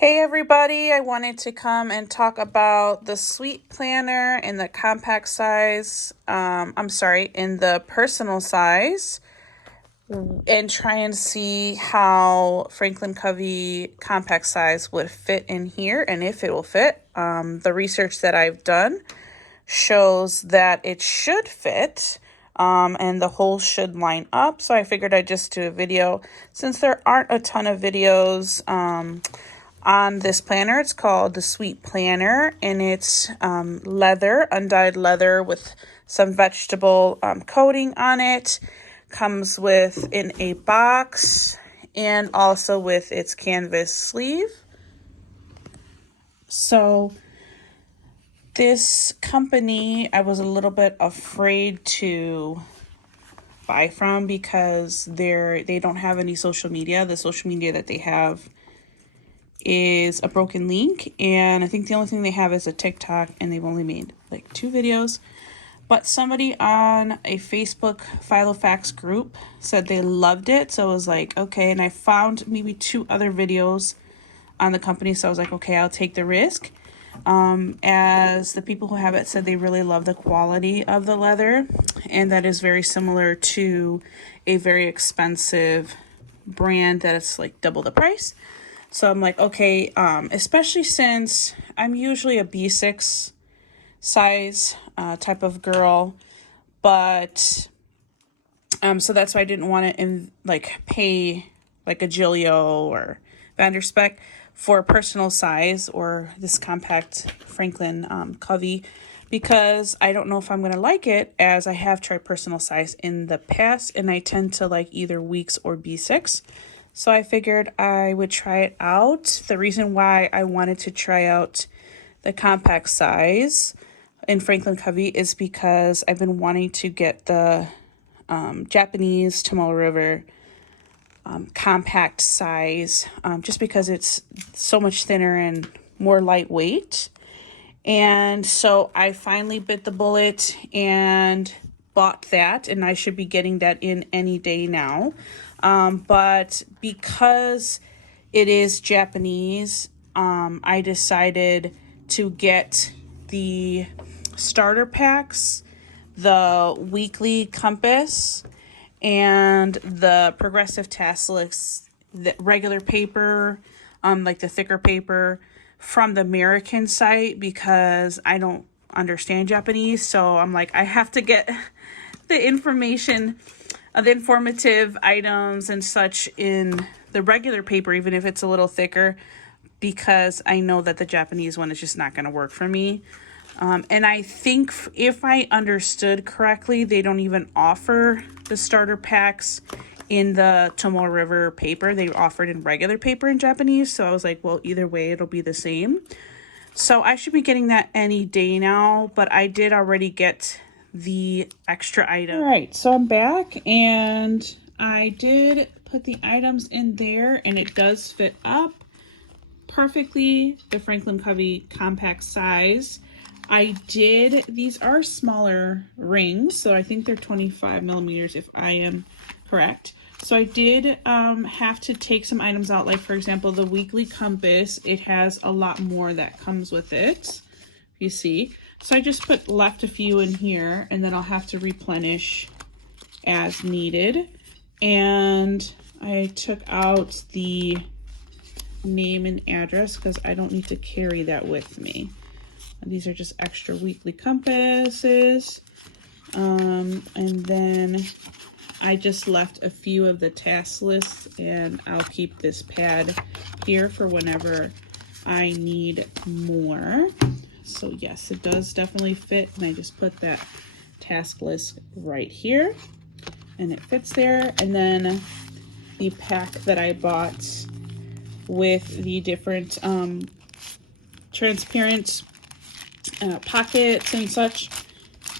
Hey everybody, I wanted to come and talk about the TheSweetPlanner in the compact size, in the personal size, and try and see how Franklin Covey compact size would fit in here and if it will fit. The research that I've done shows that it should fit. And the holes should line up. So I figured I'd just do a video since there aren't a ton of videos on this planner. It's called TheSweetPlanner, and it's leather, undyed leather with some vegetable coating on it. Comes with in a box and also with its canvas sleeve. So this company I was a little bit afraid to buy from because they don't have any social media. The social media that they have is a broken link, and I think the only thing they have is a TikTok, and they've only made like 2 videos. But somebody on a Facebook Filofax group said they loved it, so I was like, okay. And I found maybe 2 other videos on the company, so I was like, okay, I'll take the risk. As the people who have it said, they really love the quality of the leather, and that is very similar to a very expensive brand that it's like double the price. So I'm like, okay, especially since I'm usually a B6 size type of girl, but so that's why I didn't want to pay like a Gilio or Vanderspec for a personal size or this compact Franklin Covey, because I don't know if I'm going to like it, as I have tried personal size in the past and I tend to like either Weeks or B6. So I figured I would try it out. The reason why I wanted to try out the compact size in Franklin Covey is because I've been wanting to get the Japanese Tomoe River compact size, just because it's so much thinner and more lightweight. And so I finally bit the bullet and bought that, and I should be getting that in any day now. But because it is Japanese, I decided to get the starter packs, the weekly compass, and the progressive tasselix, the regular paper, like the thicker paper from the American site, because I don't understand Japanese. So I'm like, I have to get the information, the informative items and such in the regular paper, even if it's a little thicker, because I know that the Japanese one is just not going to work for me. And I think if I understood correctly, they don't even offer the starter packs in the Tomoe River paper. They offer it in regular paper in Japanese. So I was like, well, either way, it'll be the same. So I should be getting that any day now, but I did already get the extra item. All right, so I'm back, and I did put the items in there, and it does fit up perfectly, the Franklin Covey compact size. These are smaller rings, so I think they're 25 millimeters if I am correct. So I did have to take some items out, like for example, the weekly compass. It has a lot more that comes with it, you see. So I just left a few in here, and then I'll have to replenish as needed. And I took out the name and address because I don't need to carry that with me. And these are just extra weekly compasses. And then I just left a few of the task lists, and I'll keep this pad here for whenever I need more. So yes, it does definitely fit, and I just put that task list right here, and it fits there. And then the pack that I bought with the different transparent pockets and such,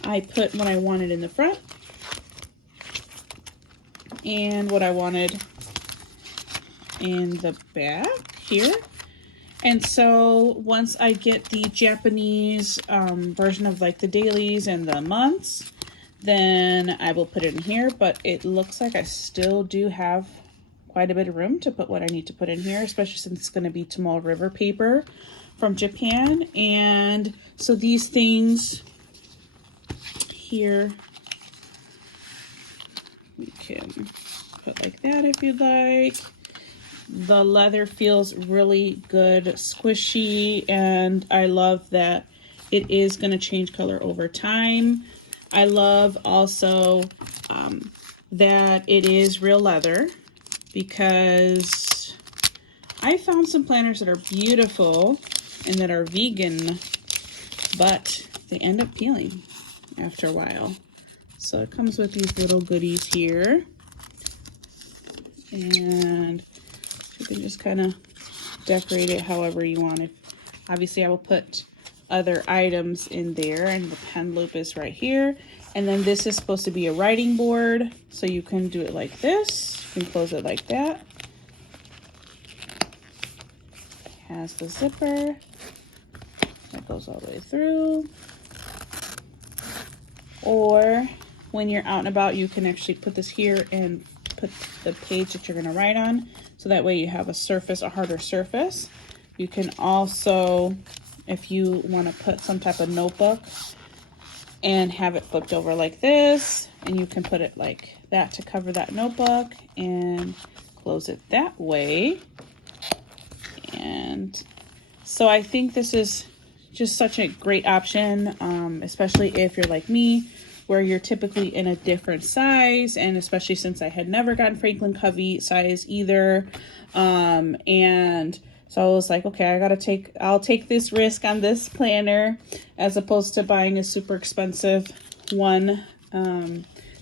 I put what I wanted in the front and what I wanted in the back here. And so once I get the Japanese version of like the dailies and the months, then I will put it in here. But it looks like I still do have quite a bit of room to put what I need to put in here, especially since it's going to be Tomoe River paper from Japan. And so these things here, we can put like that if you'd like. The leather feels really good, squishy, and I love that it is going to change color over time. I love also that it is real leather, because I found some planners that are beautiful and that are vegan, but they end up peeling after a while. So it comes with these little goodies here, and you can just kind of decorate it however you want. If obviously I will put other items in there, and the pen loop is right here. And then this is supposed to be a writing board, so you can do it like this. You can close it like that. It has the zipper that goes all the way through. Or when you're out and about, you can actually put this here and put the page that you're going to write on, so that way you have a surface, a harder surface. You can also, if you want to put some type of notebook and have it flipped over like this, and you can put it like that to cover that notebook and close it that way. And so I think this is just such a great option, especially if you're like me, where you're typically in a different size, and especially since I had never gotten Franklin Covey size either. And so I was like, okay, I'll take this risk on this planner as opposed to buying a super expensive one.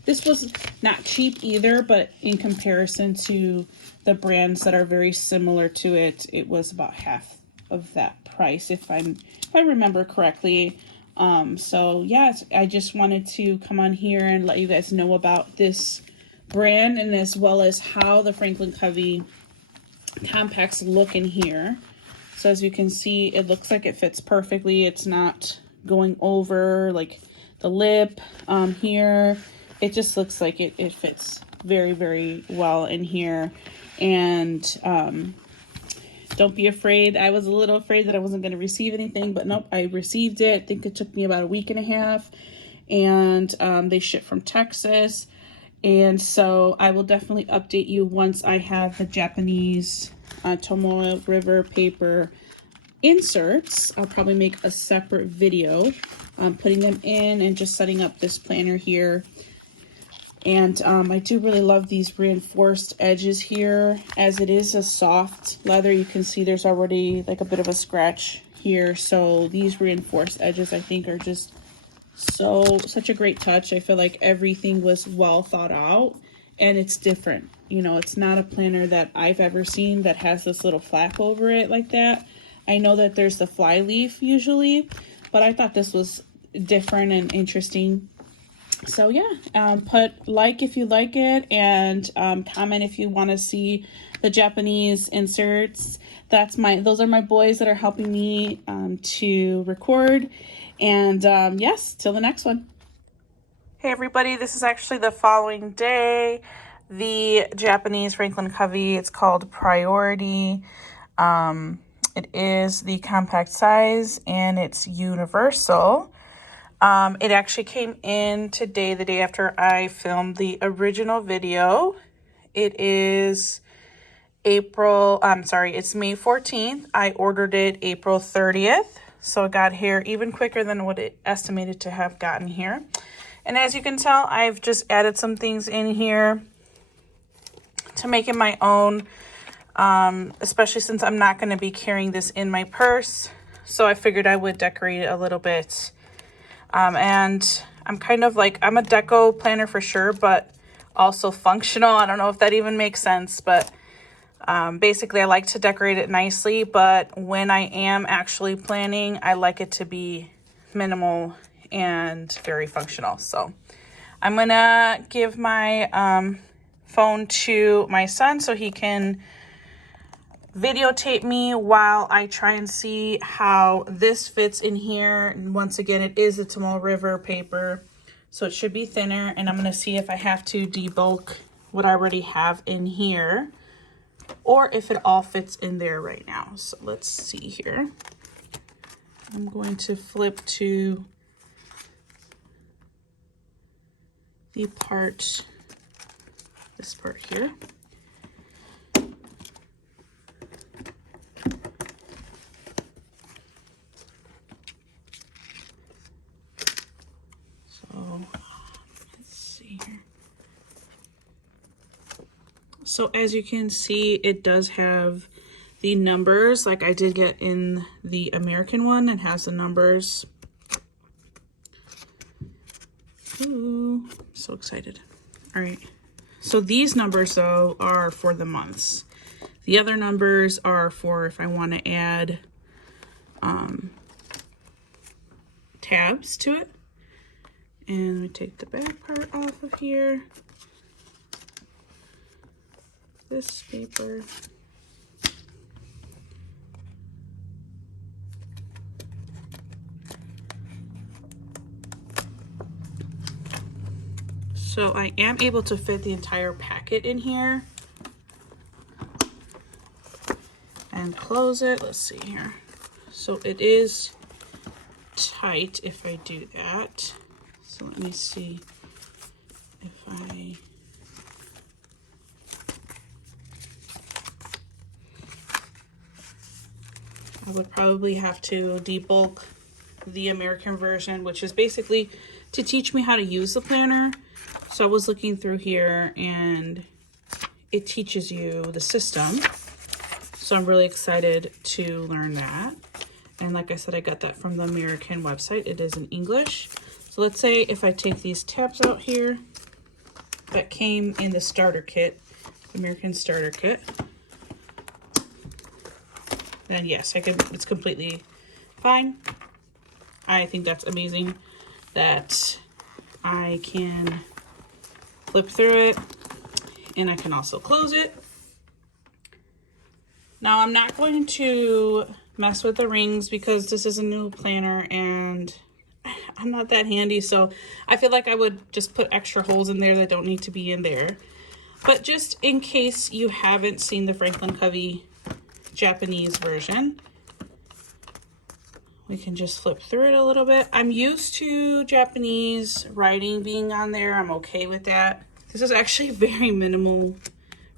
This was not cheap either, but in comparison to the brands that are very similar to it, it was about half of that price, if I remember correctly. So yes, I just wanted to come on here and let you guys know about this brand, and as well as how the Franklin Covey compacts look in here. So as you can see, it looks like it fits perfectly. It's not going over like the lip here. It just looks like it fits very, very well in here. And don't be afraid. I was a little afraid that I wasn't going to receive anything, but nope, I received it. I think it took me about a week and a half, and they ship from Texas. And so I will definitely update you once I have the Japanese Tomoe River paper inserts. I'll probably make a separate video putting them in and just setting up this planner here. And I do really love these reinforced edges here, as it is a soft leather. You can see there's already like a bit of a scratch here. So these reinforced edges, I think, are just such a great touch. I feel like everything was well thought out, and it's different. You know, it's not a planner that I've ever seen that has this little flap over it like that. I know that there's the fly leaf usually, but I thought this was different and interesting. So yeah, put like if you like it, and comment if you want to see the Japanese inserts. Those are my boys that are helping me to record. And yes, till the next one. Hey everybody, this is actually the following day. The Japanese Franklin Covey, it's called Priority. It is the compact size, and it's universal. It actually came in today, the day after I filmed the original video. It is it's May 14th. I ordered it April 30th. So it got here even quicker than what it estimated to have gotten here. And as you can tell, I've just added some things in here to make it my own, especially since I'm not going to be carrying this in my purse. So I figured I would decorate it a little bit. And I'm kind of like, I'm a deco planner for sure, but also functional. I don't know if that even makes sense, but basically I like to decorate it nicely, but when I am actually planning, I like it to be minimal and very functional. So I'm gonna give my phone to my son so he can videotape me while I try and see how this fits in here. And once again, it is a Tomoe River paper, so it should be thinner, and I'm gonna see if I have to debulk what I already have in here. or if it all fits in there right now. So let's see here. I'm going to flip to the part, this part here. So let's see here. So as you can see, it does have the numbers like I did get in the American one. It has the numbers. Ooh, I'm so excited. All right. So these numbers though are for the months. The other numbers are for if I want to add tabs to it. And we take the back part off of here. This paper. So I am able to fit the entire packet in here. And close it. Let's see here. So it is tight if I do that. So let me see if I would probably have to debulk the American version, which is basically to teach me how to use the planner. So I was looking through here and it teaches you the system. So I'm really excited to learn that. And like I said, I got that from the American website. It is in English. So let's say if I take these tabs out here that came in the starter kit, American starter kit, then yes, I can, it's completely fine. I think that's amazing that I can flip through it and I can also close it. Now I'm not going to mess with the rings because this is a new planner and I'm not that handy, so I feel like I would just put extra holes in there that don't need to be in there. But just in case you haven't seen the Franklin Covey Japanese version, we can just flip through it a little bit. I'm used to Japanese writing being on there. I'm okay with that. This is actually very minimal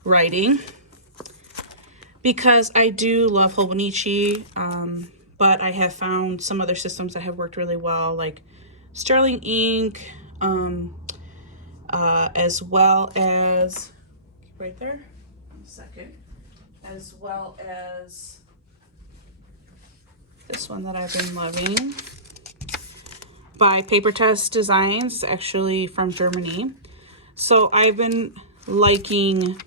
writing because I do love Hobonichi, but I have found some other systems that have worked really well, like Sterling Ink, as well as, right there, 1 second, as well as this one that I've been loving by Paper Test Designs, actually from Germany. So I've been liking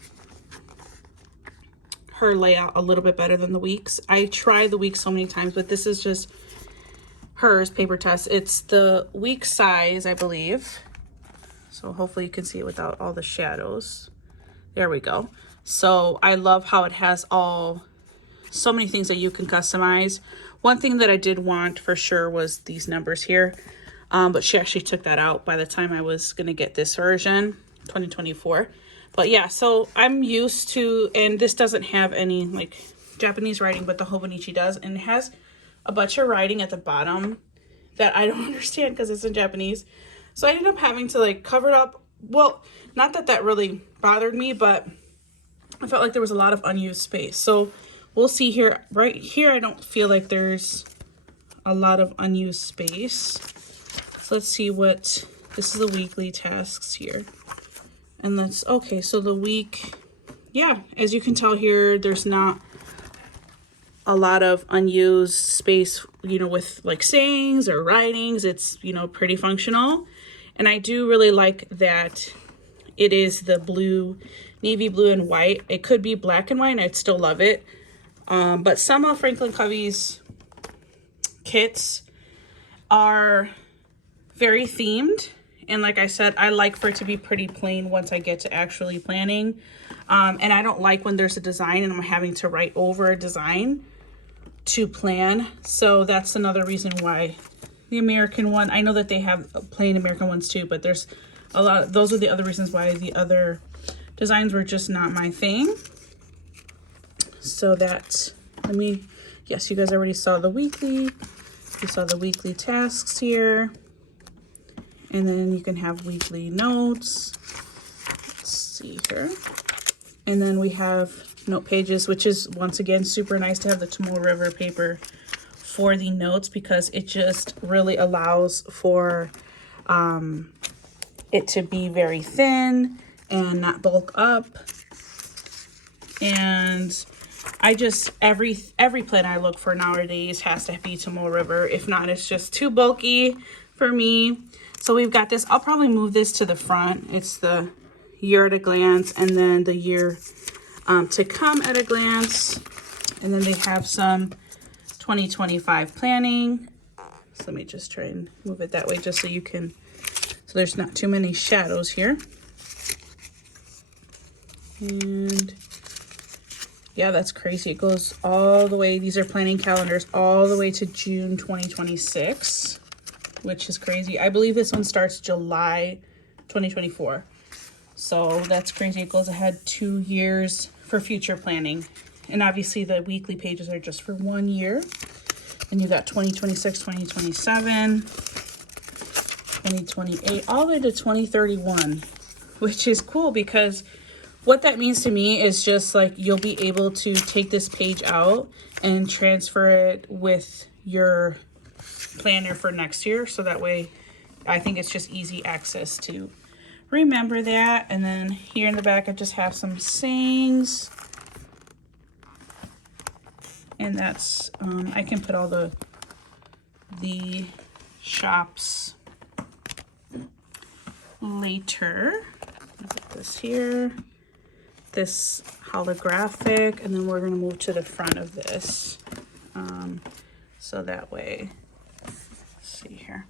her layout a little bit better than the Weeks. I tried the Weeks so many times, but this is just hers, Paper Test. It's the Week size, I believe. So hopefully you can see it without all the shadows. There we go. So I love how it has so many things that you can customize. One thing that I did want for sure was these numbers here, but she actually took that out by the time I was gonna get this version, 2024. But yeah, so I'm used to, and this doesn't have any like Japanese writing, but the Hobonichi does, and it has a bunch of writing at the bottom that I don't understand because it's in Japanese. So I ended up having to like cover it up. Well, not that that really bothered me, but I felt like there was a lot of unused space. So we'll see here, right here, I don't feel like there's a lot of unused space. So let's see what, this is the weekly tasks here. And that's, okay, so the week, yeah, as you can tell here, there's not a lot of unused space, you know, with like sayings or writings. It's, you know, pretty functional. And I do really like that it is the blue, navy blue and white. It could be black and white and I'd still love it. But some of Franklin Covey's kits are very themed. And like I said, I like for it to be pretty plain once I get to actually planning. And I don't like when there's a design and I'm having to write over a design to plan. So that's another reason why the American one, I know that they have plain American ones too, but there's a lot, those are the other reasons why the other designs were just not my thing. so that, yes, you guys already saw the weekly. You saw the weekly tasks here. And then you can have weekly notes. Let's see here. And then we have note pages, which is, once again, super nice to have the Tomoe River paper for the notes, because it just really allows for it to be very thin and not bulk up. And I just, every planner I look for nowadays has to be Tomoe River. If not, it's just too bulky for me. So we've got this. I'll probably move this to the front. It's the year at a glance, and then the year to come at a glance. And then they have some 2025 planning. So let me just try and move it that way just so you can, so there's not too many shadows here. And yeah, that's crazy. It goes all the way, these are planning calendars, all the way to June 2026, which is crazy. I believe this one starts July 2024. So that's crazy. It goes ahead 2 years for future planning. And obviously the weekly pages are just for 1 year. And you got 2026, 2027, 2028, all the way to 2031, which is cool, because what that means to me is just like you'll be able to take this page out and transfer it with your planner for next year. So that way, I think it's just easy access to remember that. And then here in the back, I just have some sayings. And that's, I can put all the shops later. Put this here. This holographic, and then we're going to move to the front of this, so that way, let's see here.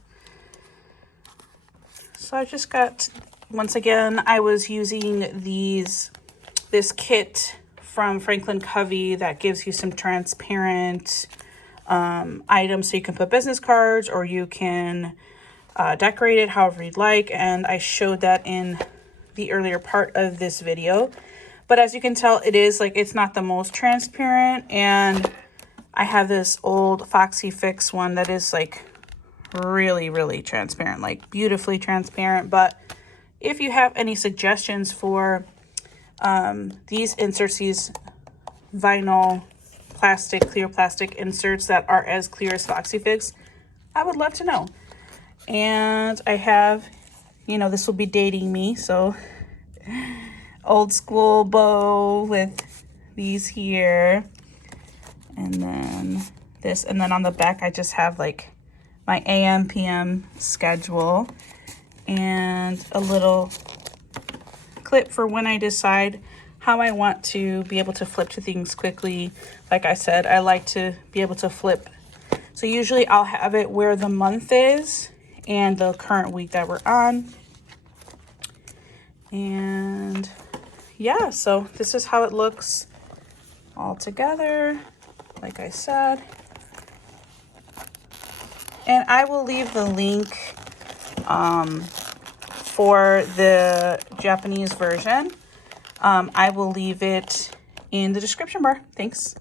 So I just got, once again, I was using this kit from Franklin Covey that gives you some transparent items, so you can put business cards, or you can decorate it however you'd like, and I showed that in the earlier part of this video. But as you can tell, it is like, it's not the most transparent. And I have this old Foxy Fix one that is like really, really transparent, like beautifully transparent. But if you have any suggestions for these inserts, these vinyl plastic, clear plastic inserts that are as clear as Foxy Fix, I would love to know. And I have, you know, this will be dating me, so old school bow with these here, and then this, and then on the back I just have like my AM PM schedule and a little clip for when I decide how I want to be able to flip to things quickly. Like I said, I like to be able to flip, so usually I'll have it where the month is and the current week that we're on. And yeah, so this is how it looks all together, like I said. And I will leave the link for the Japanese version. I will leave it in the description bar. Thanks.